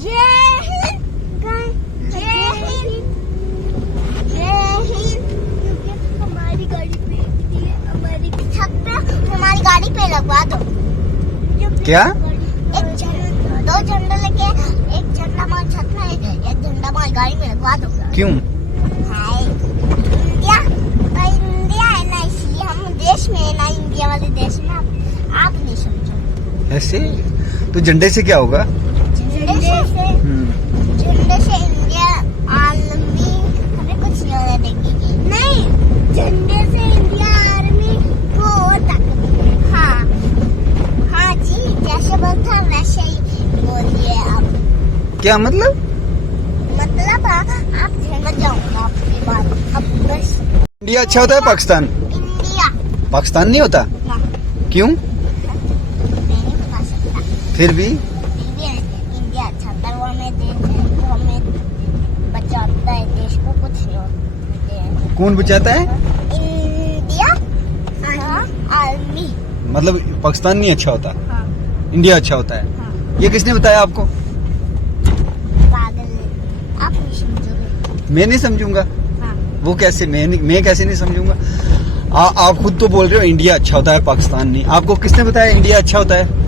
हमारी गाड़ी पे हमारी छत पे हमारी गाड़ी पे लगवा दो। क्या? दो झंडा लेके एक झंडा हमारी छत में एक झंडा हमारी गाड़ी में लगवा दो। क्यों? हाय इंडिया है ना, इसलिए हम देश में है ना, इंडिया वाले देश में आप नहीं समझो। ऐसे तो झंडे से क्या होगा? झंडे से इंडिया आर्मी हमें कुछ नहीं होने देगी। नहीं, झंडे से इंडिया आर्मी को और ताकत। हाँ हाँ जी, जैसे बोलता वैसे ही बोलिए आप। क्या मतलब? आप समझ जाऊंगा आपकी बात। अब बस इंडिया अच्छा होता है पाकिस्तान? इंडिया पाकिस्तान नहीं होता? ना, क्यों? मैं नहीं बता सकता। फिर भी इंडिया अच्छा होता है, वो हमें देश है, वो हमें बचाता है, देश को कुछ नहीं होते हैं। कौन बचाता है? India army. मतलब पाकिस्तान नहीं अच्छा होता, हाँ इंडिया अच्छा होता है। हाँ। ये किसने बताया आपको? पागल, आप नहीं समझोगे। मैं नहीं समझूंगा। हाँ वो कैसे? मैं कैसे नहीं समझूंगा? आप खुद तो बोल रहे हो इंडिया अच्छा होता है पाकिस्तान नहीं। आपको किसने बताया इंडिया अच्छा होता है?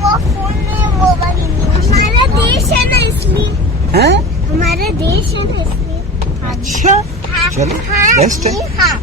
वो फोन में वो वाली न्यूज़। हमारा देश है ना इसलिए। हैं? हमारा देश है ना इसलिए। अच्छा, चलो बेस्ट है। हाँ